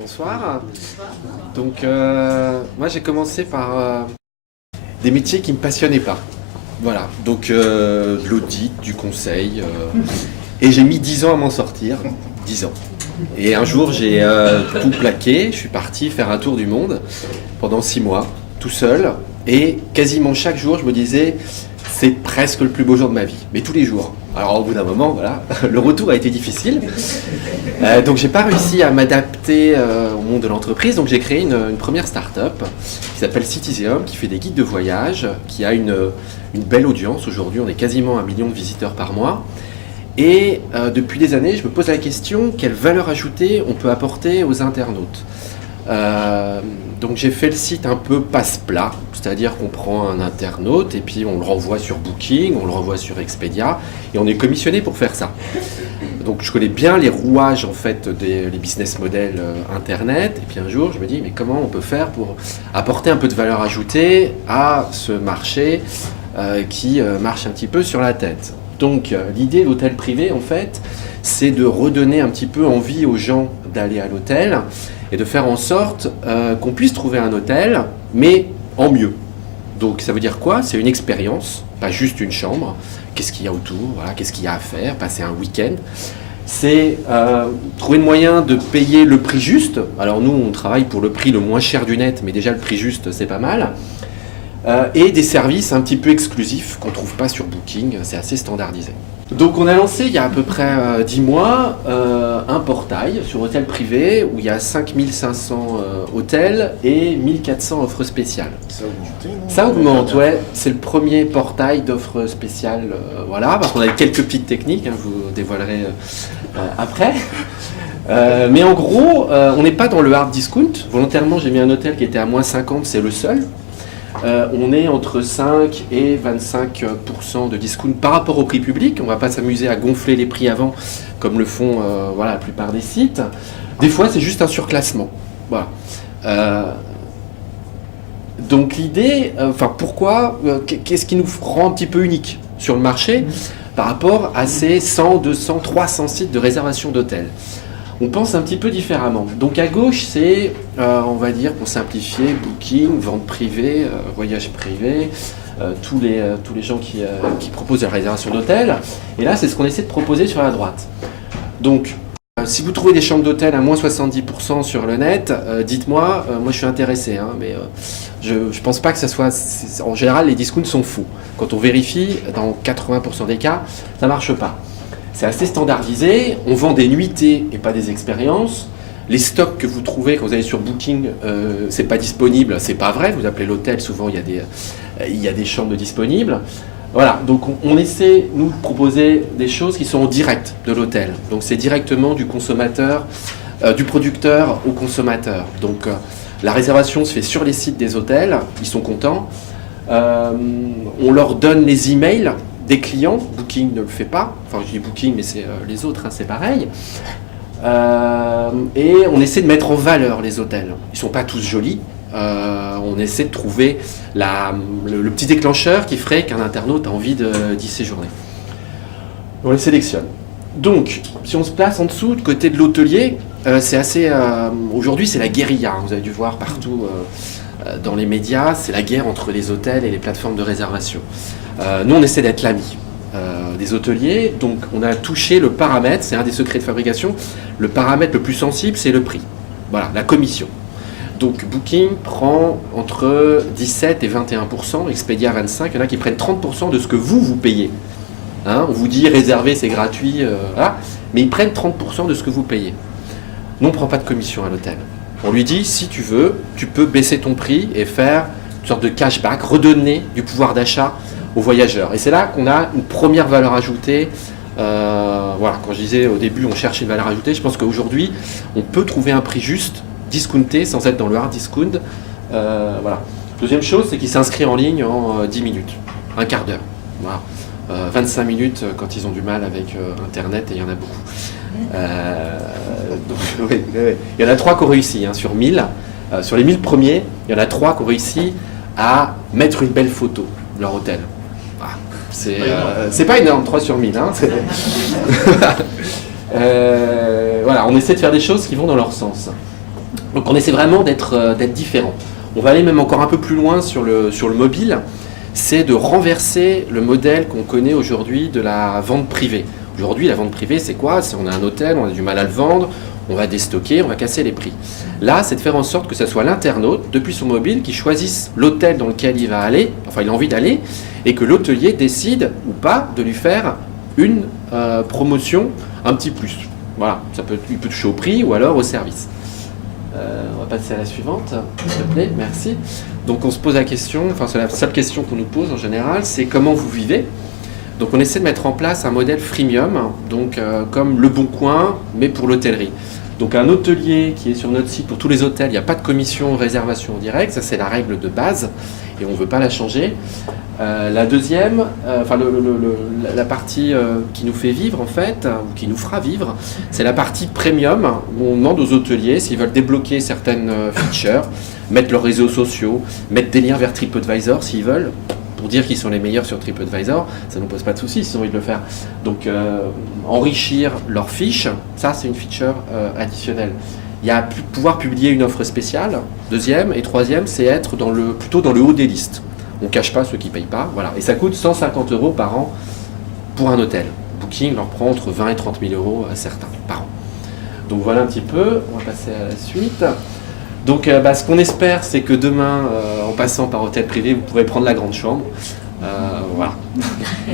Bonsoir. Donc, moi j'ai commencé par des métiers qui ne me passionnaient pas. Voilà, donc de l'audit, du conseil. Et j'ai mis 10 ans à m'en sortir. 10 ans. Et un jour j'ai tout plaqué, je suis parti faire un tour du monde pendant 6 mois, tout seul. Et quasiment chaque jour je me disais, c'est presque le plus beau jour de ma vie. Mais tous les jours. Alors au bout d'un moment, voilà, le retour a été difficile. Donc j'ai pas réussi à m'adapter au monde de l'entreprise. Donc j'ai créé une première start-up qui s'appelle Citizeum, qui fait des guides de voyage, qui a une belle audience. Aujourd'hui, on est quasiment 1 million de visiteurs par mois. Et depuis des années, je me pose la question, quelle valeur ajoutée on peut apporter aux internautes. Donc j'ai fait le site un peu passe-plat, c'est-à-dire qu'on prend un internaute et puis on le renvoie sur Booking, on le renvoie sur Expedia et on est commissionné pour faire ça. Donc je connais bien les rouages en fait les business models internet et puis un jour je me dis mais comment on peut faire pour apporter un peu de valeur ajoutée à ce marché qui marche un petit peu sur la tête. Donc l'idée de l'hôtel privé en fait c'est de redonner un petit peu envie aux gens d'aller à l'hôtel et de faire en sorte qu'on puisse trouver un hôtel, mais en mieux. Donc ça veut dire quoi? C'est une expérience, pas juste une chambre. Qu'est-ce qu'il y a autour, voilà, qu'est-ce qu'il y a à faire, passer un week-end. C'est trouver le moyen de payer le prix juste. Alors nous, on travaille pour le prix le moins cher du net, mais déjà le prix juste, c'est pas mal. Et des services un petit peu exclusifs qu'on ne trouve pas sur Booking, c'est assez standardisé. Donc on a lancé il y a à peu près 10 mois un portail sur hôtel privé où il y a 5500 hôtels et 1400 offres spéciales. Ça augmente, non? Ça augmente, ouais. C'est le premier portail d'offres spéciales, voilà, parce qu'on a quelques petites techniques, je vous dévoilerai après. Mais en gros, on n'est pas dans le hard discount. Volontairement, j'ai mis un hôtel qui était à moins 50, c'est le seul. On est entre 5 et 25% de discount par rapport au prix public. On ne va pas s'amuser à gonfler les prix avant, comme le font voilà, la plupart des sites. Des fois, c'est juste un surclassement. Voilà. Donc l'idée, pourquoi, qu'est-ce qui nous rend un petit peu unique sur le marché par rapport à ces 100, 200, 300 sites de réservation d'hôtels? On pense un petit peu différemment. Donc à gauche, c'est, on va dire, pour simplifier, booking, vente privée, voyage privé, tous les gens qui proposent la réservation d'hôtel. Et là, c'est ce qu'on essaie de proposer sur la droite. Donc, si vous trouvez des chambres d'hôtel à moins 70% sur le net, dites-moi, moi je suis intéressé, hein, mais je ne pense pas que ça soit... En général, les discounts sont faux. Quand on vérifie, dans 80% des cas, ça ne marche pas. C'est assez standardisé, on vend des nuitées et pas des expériences. Les stocks que vous trouvez quand vous allez sur Booking, c'est pas disponible, c'est pas vrai. Vous appelez l'hôtel, souvent il y a des chambres disponibles. Voilà, donc on essaie, nous, de proposer des choses qui sont en direct de l'hôtel. Donc c'est directement du consommateur, du producteur au consommateur. Donc la réservation se fait sur les sites des hôtels, ils sont contents. On leur donne les emails des clients, Booking ne le fait pas, enfin je dis Booking mais c'est les autres, hein, c'est pareil. Et on essaie de mettre en valeur les hôtels. Ils ne sont pas tous jolis, on essaie de trouver le petit déclencheur qui ferait qu'un internaute a envie d'y séjourner. On les sélectionne. Donc, si on se place en dessous, du côté de l'hôtelier, c'est assez... aujourd'hui c'est la guérilla, hein, vous avez dû voir partout dans les médias, c'est la guerre entre les hôtels et les plateformes de réservation. Nous, on essaie d'être l'ami des hôteliers, donc on a touché le paramètre, c'est un des secrets de fabrication, le paramètre le plus sensible, c'est le prix. Voilà, la commission. Donc Booking prend entre 17 et 21%, Expedia 25%, il y en a qui prennent 30% de ce que vous payez. Hein, on vous dit réserver, c'est gratuit, voilà, mais ils prennent 30% de ce que vous payez. Nous, on ne prend pas de commission à l'hôtel. On lui dit, si tu veux, tu peux baisser ton prix et faire une sorte de cashback, redonner du pouvoir d'achat aux voyageurs. Et c'est là qu'on a une première valeur ajoutée. Voilà, quand je disais au début, on cherche une valeur ajoutée, je pense qu'aujourd'hui, on peut trouver un prix juste, discounté, sans être dans le hard discount. Voilà. Deuxième chose, c'est qu'il s'inscrit en ligne en 10 minutes, un quart d'heure. Voilà. 25 minutes quand ils ont du mal avec Internet, et il y en a beaucoup. Donc, oui. Il y en a 3 qui ont réussi, hein, sur 1000. Sur les 1000 premiers, il y en a 3 qui ont réussi à mettre une belle photo de leur hôtel. Voilà. C'est pas énorme, 3 sur 1000. Hein, voilà, on essaie de faire des choses qui vont dans leur sens. Donc on essaie vraiment d'être différent. On va aller même encore un peu plus loin sur le mobile, c'est de renverser le modèle qu'on connaît aujourd'hui de la vente privée. Aujourd'hui, la vente privée, c'est quoi? On a un hôtel, on a du mal à le vendre, on va déstocker, on va casser les prix. Là, c'est de faire en sorte que ce soit l'internaute, depuis son mobile, qui choisisse l'hôtel dans lequel il va aller, enfin il a envie d'aller, et que l'hôtelier décide ou pas de lui faire une promotion un petit plus. Voilà, il peut toucher au prix ou alors au service. On va passer à la suivante, s'il te plaît, merci. Donc on se pose la question, enfin c'est la seule question qu'on nous pose en général, c'est comment vous vivez. Donc on essaie de mettre en place un modèle freemium, donc comme Le Bon Coin, mais pour l'hôtellerie. Donc un hôtelier qui est sur notre site, pour tous les hôtels, il n'y a pas de commission réservation en direct, ça c'est la règle de base et on ne veut pas la changer. La deuxième, la partie qui nous fait vivre en fait, ou qui nous fera vivre, c'est la partie premium où on demande aux hôteliers s'ils veulent débloquer certaines features, mettre leurs réseaux sociaux, mettre des liens vers TripAdvisor s'ils veulent, pour dire qu'ils sont les meilleurs sur TripAdvisor, ça ne nous pose pas de soucis s'ils ont envie de le faire. Donc enrichir leurs fiches, ça c'est une feature additionnelle. Il y a pouvoir publier une offre spéciale, deuxième, et troisième, c'est être plutôt dans le haut des listes. On ne cache pas ceux qui ne payent pas, voilà. Et ça coûte 150 € par an pour un hôtel. Booking leur prend entre 20 et 30 000 € à certains par an. Donc voilà un petit peu, on va passer à la suite. Donc ce qu'on espère, c'est que demain, en passant par hôtel privé, vous pourrez prendre la grande chambre. Voilà.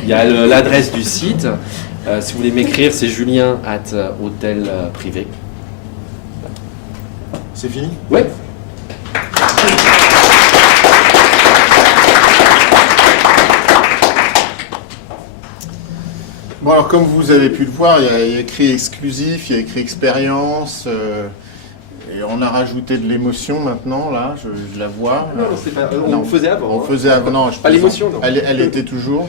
Il y a l'adresse du site. Si vous voulez m'écrire, c'est julien@hôtelprivé. C'est fini? Oui. Bon, alors comme vous avez pu le voir, il y a écrit exclusif, il y a écrit expérience, et on a rajouté de l'émotion maintenant, là, je la vois. Non, c'est pas, on faisait avant. On faisait avant, non, pas l'émotion, non. Elle était toujours.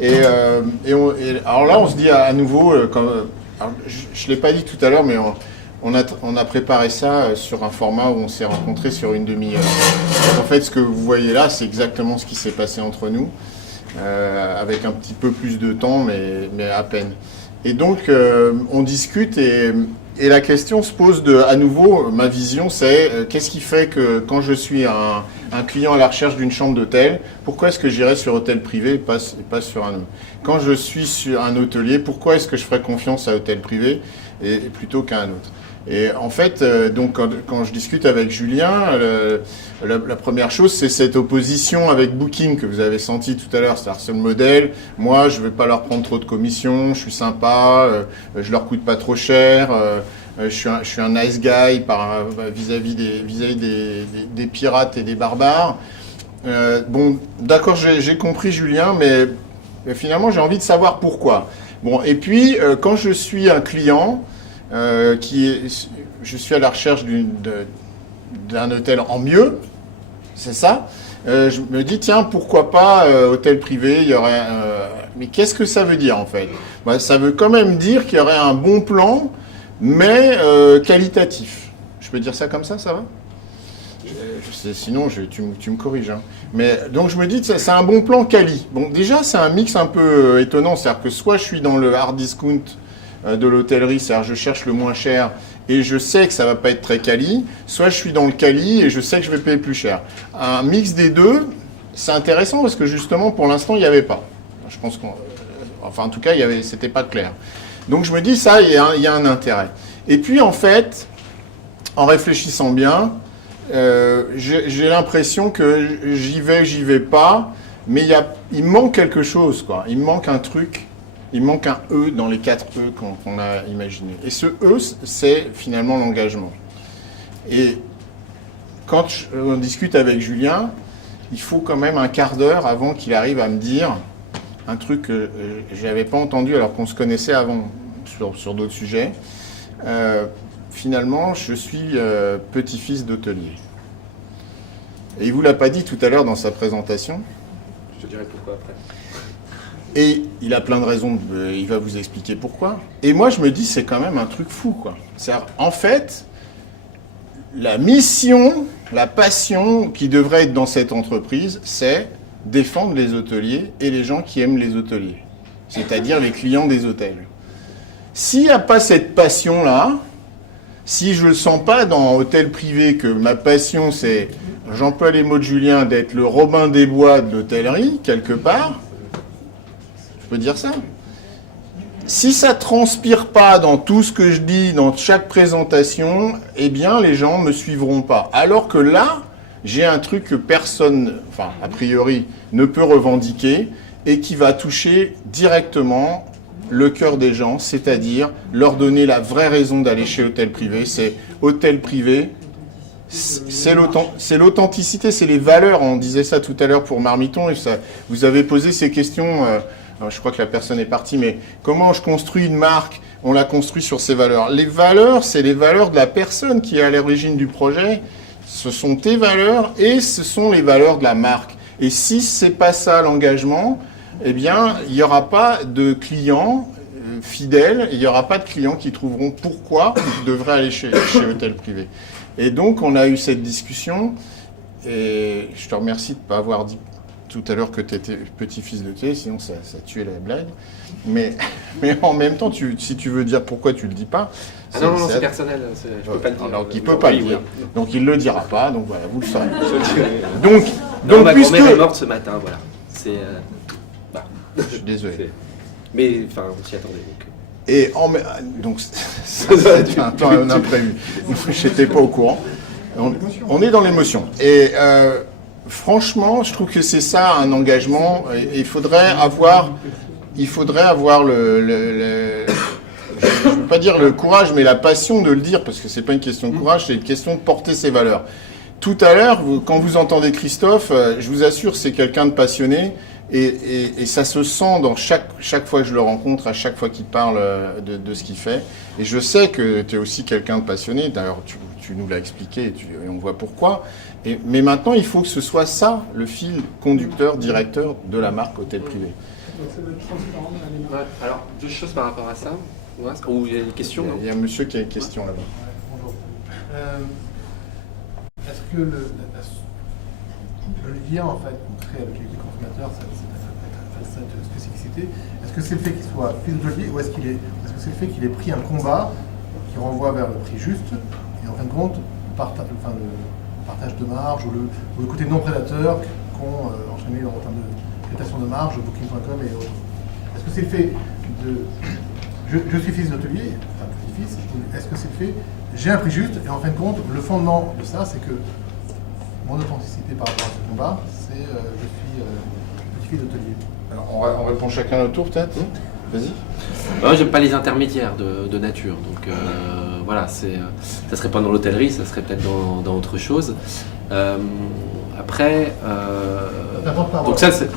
Alors là, on se dit à nouveau, je ne l'ai pas dit tout à l'heure, mais on a préparé ça sur un format où on s'est rencontrés sur une demi-heure. En fait, ce que vous voyez là, c'est exactement ce qui s'est passé entre nous. Avec un petit peu plus de temps, mais à peine. Et donc, on discute et la question se pose à nouveau, ma vision, c'est qu'est-ce qui fait que quand je suis un client à la recherche d'une chambre d'hôtel, pourquoi est-ce que j'irai sur hôtel privé et pas sur un autre? Quand je suis sur un hôtelier, pourquoi est-ce que je ferais confiance à hôtel privé plutôt qu'à un autre? Et en fait, donc quand je discute avec Julien, la première chose, c'est cette opposition avec Booking que vous avez senti tout à l'heure. C'est-à-dire, c'est le modèle. Moi, je ne vais pas leur prendre trop de commissions. Je suis sympa. Je leur coûte pas trop cher. Je suis un nice guy vis-à-vis des pirates et des barbares. Bon, d'accord, j'ai compris, Julien, mais finalement, j'ai envie de savoir pourquoi. Bon, et puis, quand je suis un client, je suis à la recherche d'un hôtel en mieux, c'est ça. Je me dis, tiens, pourquoi pas hôtel privé, il y aurait... mais qu'est-ce que ça veut dire en fait? Ça veut quand même dire qu'il y aurait un bon plan, mais qualitatif. Je peux dire ça comme ça va? Sinon, tu me corriges. Hein. Mais, donc je me dis, c'est un bon plan quali. Bon, déjà, c'est un mix un peu étonnant, c'est-à-dire que soit je suis dans le hard discount de l'hôtellerie, c'est-à-dire je cherche le moins cher et je sais que ça va pas être très quali, soit je suis dans le quali et je sais que je vais payer plus cher. Un mix des deux, c'est intéressant parce que justement pour l'instant il n'y avait pas. Je pense en tout cas c'était pas clair. Donc je me dis ça, il y a un intérêt. Et puis en fait, en réfléchissant bien, j'ai l'impression que j'y vais pas, mais il manque quelque chose, quoi. Il me manque un truc. Il manque un E dans les 4 E qu'on a imaginé. Et ce E, c'est finalement l'engagement. Et quand on discute avec Julien, il faut quand même un quart d'heure avant qu'il arrive à me dire un truc que je n'avais pas entendu alors qu'on se connaissait avant sur d'autres sujets. Finalement, je suis petit-fils d'hôtelier. Et il ne vous l'a pas dit tout à l'heure dans sa présentation. Je te dirai pourquoi après. Et il a plein de raisons, il va vous expliquer pourquoi. Et moi, je me dis, c'est quand même un truc fou, quoi. En fait, la mission, la passion qui devrait être dans cette entreprise, c'est défendre les hôteliers et les gens qui aiment les hôteliers, c'est-à-dire les clients des hôtels. S'il n'y a pas cette passion-là, Si je ne sens pas dans hôtel privé que ma passion, c'est, Jean-Paul et Maud Julien, d'être le Robin des Bois de l'hôtellerie, quelque part, je peux dire ça. Si ça transpire pas dans tout ce que je dis, dans chaque présentation, eh bien, les gens me suivront pas. Alors que là, j'ai un truc que personne, enfin, a priori, ne peut revendiquer et qui va toucher directement le cœur des gens, c'est-à-dire leur donner la vraie raison d'aller chez hôtel privé. C'est hôtel privé, c'est l'authenticité, c'est les valeurs. On disait ça tout à l'heure pour Marmiton, et ça, vous avez posé ces questions, je crois que la personne est partie, mais comment je construis une marque? On la construit sur ses valeurs. Les valeurs, c'est les valeurs de la personne qui est à l'origine du projet. Ce sont tes valeurs et ce sont les valeurs de la marque. Et si c'est pas ça l'engagement, eh bien, il n'y aura pas de clients fidèles, il n'y aura pas de clients qui trouveront pourquoi ils devraient aller chez hôtel privé. Et donc, on a eu cette discussion, et je te remercie de ne pas avoir dit tout à l'heure que tu étais petit-fils de thé, sinon ça tuait la blague. Mais en même temps, si tu veux dire pourquoi tu ne le dis pas... Ah non, c'est personnel, je ne peux pas le dire. Donc, il ne peut pas le dire. Donc, il ne le dira pas, donc voilà, vous le saurez. Donc ma grand-mère est morte ce matin, voilà. C'est... Je suis désolé. Mais enfin, on s'y attendait. Et donc c'est un peu un imprévu. Je n'étais pas au courant. On est dans l'émotion. Et franchement, je trouve que c'est ça un engagement. Et il faudrait avoir le je ne veux pas dire le courage, mais la passion de le dire, parce que c'est pas une question de courage, c'est une question de porter ses valeurs. Tout à l'heure, quand vous entendez Christophe, je vous assure, c'est quelqu'un de passionné. Et ça se sent dans chaque fois que je le rencontre, à chaque fois qu'il parle de ce qu'il fait. Et je sais que tu es aussi quelqu'un de passionné. D'ailleurs, tu nous l'as expliqué et on voit pourquoi. Mais maintenant, il faut que ce soit ça, le fil conducteur, directeur de la marque hôtel privé. Ouais, alors, deux choses par rapport à ça. Ou il y a des questions. Il y a un monsieur qui a une question là-bas. Bonjour. Est-ce que le lien en fait qu'on crée avec les consommateurs, cette spécificité, est-ce que c'est le fait qu'il soit fils d'hôtelier ou est-ce que c'est le fait qu'il ait pris un combat qui renvoie vers le prix juste et en fin de compte le partage de marge ou le côté non prédateur qu'ont enchaîné en termes de création de marge, Booking.com et autres. Est-ce que c'est le fait de je suis fils d'hôtelier, enfin petit-fils, est-ce que c'est le fait j'ai un prix juste et en fin de compte le fondement de ça c'est que mon authenticité par rapport à ce combat, c'est je suis petit-fils d'hôtelier. Alors, on répond chacun à notre tour, peut-être. Vas-y. J'aime pas les intermédiaires de nature. Donc voilà, ça serait pas dans l'hôtellerie, ça serait peut-être dans autre chose. Après, donc ça c'est...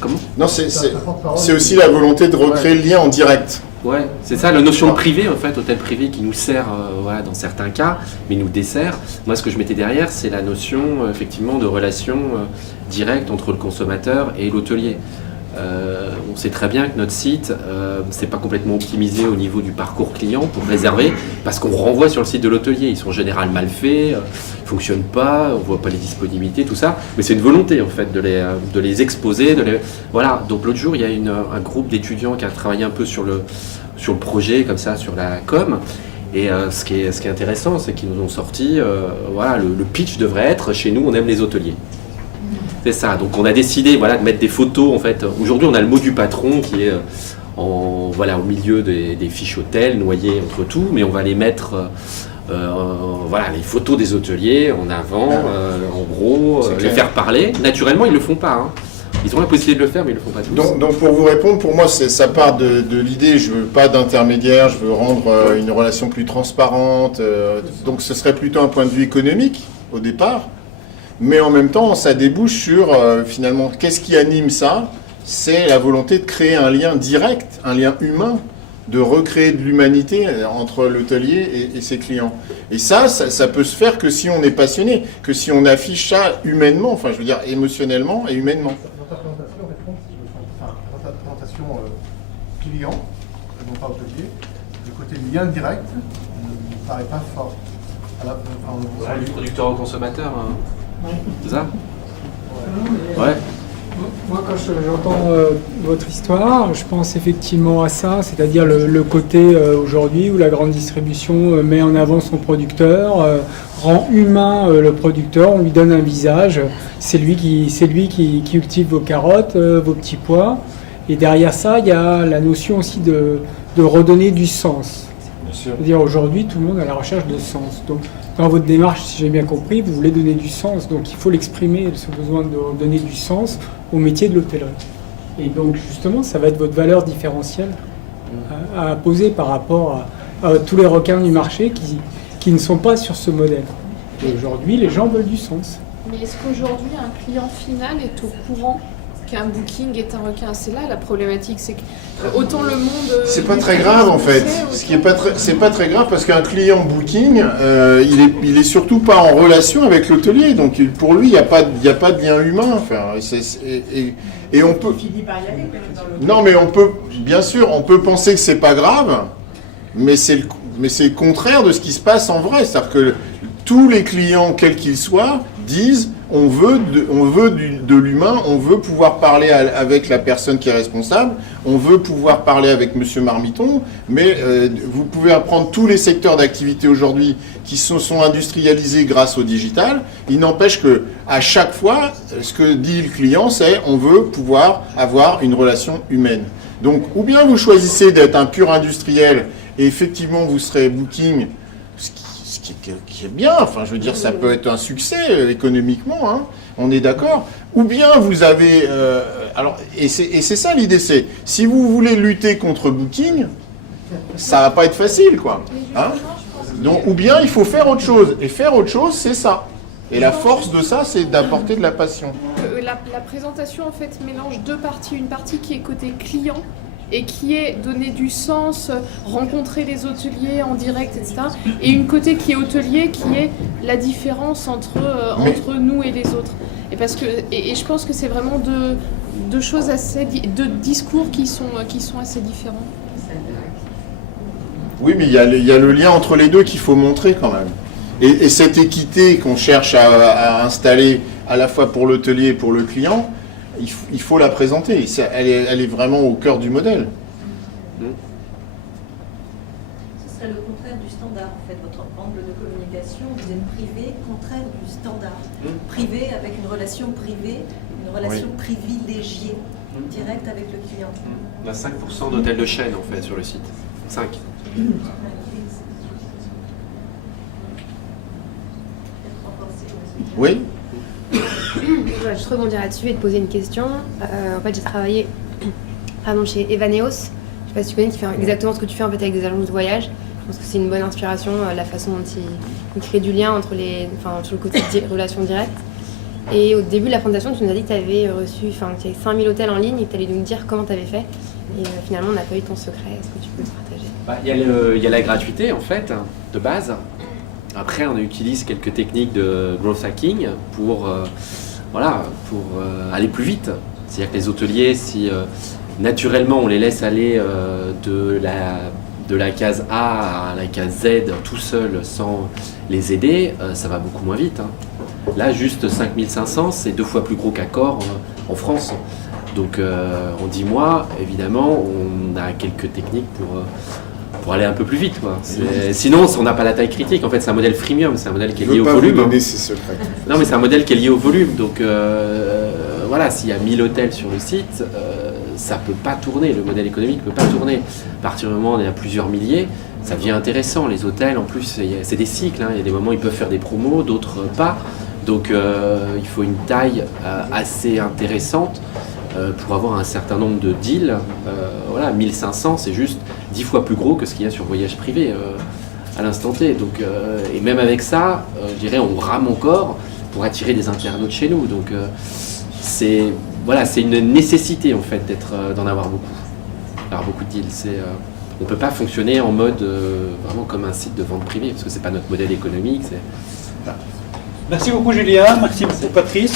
Comment ? Non, c'est aussi la volonté de recréer le lien en direct. Ouais, c'est ça, la notion de privé, en fait, hôtel privé qui nous sert voilà, dans certains cas, mais nous dessert. Moi, ce que je mettais derrière, c'est la notion, effectivement, de relation directe entre le consommateur et l'hôtelier. On sait très bien que notre site, c'est pas complètement optimisé au niveau du parcours client pour réserver, parce qu'on renvoie sur le site de l'hôtelier. Ils sont en général mal faits, ils fonctionnent pas, on voit pas les disponibilités, tout ça. Mais c'est une volonté en fait de les exposer, voilà. Donc l'autre jour, il y a un groupe d'étudiants qui a travaillé un peu sur le projet, comme ça, sur la com. Et ce qui est intéressant, c'est qu'ils nous ont sorti, voilà, le pitch devrait être chez nous, on aime les hôteliers. C'est ça, donc on a décidé voilà, de mettre des photos en fait. Aujourd'hui on a le mot du patron qui est voilà, au milieu des fiches hôtels, noyé entre tout, mais on va les mettre, voilà, les photos des hôteliers en avant, en gros, les faire parler. Naturellement ils ne le font pas, hein. Ils ont la possibilité de le faire mais ils ne le font pas tous. Donc pour vous répondre, pour moi ça part de l'idée, je ne veux pas d'intermédiaire, je veux rendre une relation plus transparente, donc ce serait plutôt un point de vue économique au départ. Mais en même temps, ça débouche sur, finalement, qu'est-ce qui anime ça? C'est la volonté de créer un lien direct, un lien humain, de recréer de l'humanité entre l'hôtelier et ses clients. Et ça peut se faire que si on est passionné, que si on affiche ça humainement, enfin, je veux dire, émotionnellement et humainement. Dans ta présentation, en fait, ta présentation client, non pas hôtelier, le côté lien direct ne me paraît pas fort. Du producteur au consommateur, hein. C'est ça ? Ouais. Ouais. Moi, quand j'entends votre histoire, je pense effectivement à ça, c'est-à-dire le côté aujourd'hui où la grande distribution met en avant son producteur, rend humain le producteur, on lui donne un visage, c'est lui qui cultive vos carottes, vos petits pois, et derrière ça, il y a la notion aussi de redonner du sens. C'est-à-dire aujourd'hui, tout le monde est à la recherche de sens. Donc, dans votre démarche, si j'ai bien compris, vous voulez donner du sens. Donc, il faut l'exprimer, ce besoin de donner du sens au métier de l'hôtellerie. Et donc, justement, ça va être votre valeur différentielle à poser par rapport à tous les requins du marché qui ne sont pas sur ce modèle. Et aujourd'hui, les gens veulent du sens. Mais est-ce qu'aujourd'hui, un client final est au courant qu'un booking est un requin? C'est là la problématique, c'est que autant le monde... C'est pas très grave en fait. C'est pas très grave parce qu'un client booking, il est surtout pas en relation avec l'hôtelier. Donc pour lui, il n'y a pas de lien humain. Enfin, et on peut... Non mais on peut, bien sûr, on peut penser que c'est pas grave, mais c'est le contraire de ce qui se passe en vrai. C'est-à-dire que tous les clients, quels qu'ils soient, disent on veut de l'humain, on veut pouvoir parler avec la personne qui est responsable, on veut pouvoir parler avec Monsieur Marmiton, mais vous pouvez apprendre tous les secteurs d'activité aujourd'hui qui sont industrialisés grâce au digital. Il n'empêche que à chaque fois, ce que dit le client, c'est on veut pouvoir avoir une relation humaine. Donc, ou bien vous choisissez d'être un pur industriel et effectivement vous serez booking, qui est bien, enfin je veux dire ça peut être un succès économiquement, hein, on est d'accord, ou bien vous avez, alors et c'est ça l'idée, c'est si vous voulez lutter contre Booking, ça va pas être facile quoi, hein, donc ou bien il faut faire autre chose, et faire autre chose c'est ça, et la force de ça c'est d'apporter de la passion. La présentation en fait mélange deux parties, une partie qui est côté client, et qui est donner du sens, rencontrer les hôteliers en direct, etc. Et une côté qui est hôtelier, qui est la différence entre nous et les autres. Et, et je pense que c'est vraiment deux choses deux discours qui sont assez différents. Oui, mais il y a le lien entre les deux qu'il faut montrer quand même. Et cette équité qu'on cherche à installer à la fois pour l'hôtelier et pour le client, il faut la présenter. Elle est vraiment au cœur du modèle. Ce serait le contraire du standard, en fait. Votre angle de communication, vous êtes privé, contraire du standard. Privé avec une relation privée, une relation privilégiée, directe avec le client. On a 5% d'hôtels de chaîne, en fait, sur le site. 5. Oui. Je voudrais juste rebondir là-dessus et te poser une question. En fait, j'ai travaillé chez Evaneos. Je sais pas si tu connais, qui fait exactement ce que tu fais en fait, avec des agences de voyage. Je pense que c'est une bonne inspiration, la façon dont ils créent du lien entre sur le côté relations directes. Et au début de la présentation, tu nous as dit que tu avais reçu, qu'il y avait 5000 hôtels en ligne et que tu allais nous dire comment tu avais fait. Et finalement, on n'a pas eu ton secret. Est-ce que tu peux le partager? Il y a la gratuité, en fait, de base. Après, on utilise quelques techniques de growth hacking pour aller plus vite. C'est-à-dire que les hôteliers, si naturellement on les laisse aller de la case A à la case Z tout seul sans les aider, ça va beaucoup moins vite. Là, juste 5500, c'est 2 fois plus gros qu'Accor en France. Donc en 10 mois, évidemment, on a quelques techniques pour aller un peu plus vite, quoi. Sinon, on n'a pas la taille critique. En fait, c'est un modèle freemium, c'est un modèle qui est lié au volume. Je ne veux pas vous donner ses secrets. Non, mais c'est un modèle qui est lié au volume. Donc, voilà, s'il y a 1000 hôtels sur le site, ça ne peut pas tourner. Le modèle économique ne peut pas tourner. À partir du moment où on est à plusieurs milliers, ça devient intéressant. Les hôtels, en plus, c'est des cycles. Il y a des moments où ils peuvent faire des promos, d'autres pas. Donc, il faut une taille assez intéressante pour avoir un certain nombre de deals. 1500, c'est juste 10 fois plus gros que ce qu'il y a sur Voyage Privé à l'instant T. Donc, et même avec ça, je dirais, on rame encore pour attirer des internautes chez nous. Donc, c'est une nécessité en fait d'en avoir beaucoup de deals. On ne peut pas fonctionner en mode vraiment comme un site de vente privée parce que c'est pas notre modèle économique. Voilà. Merci beaucoup Julien, merci beaucoup Patrice.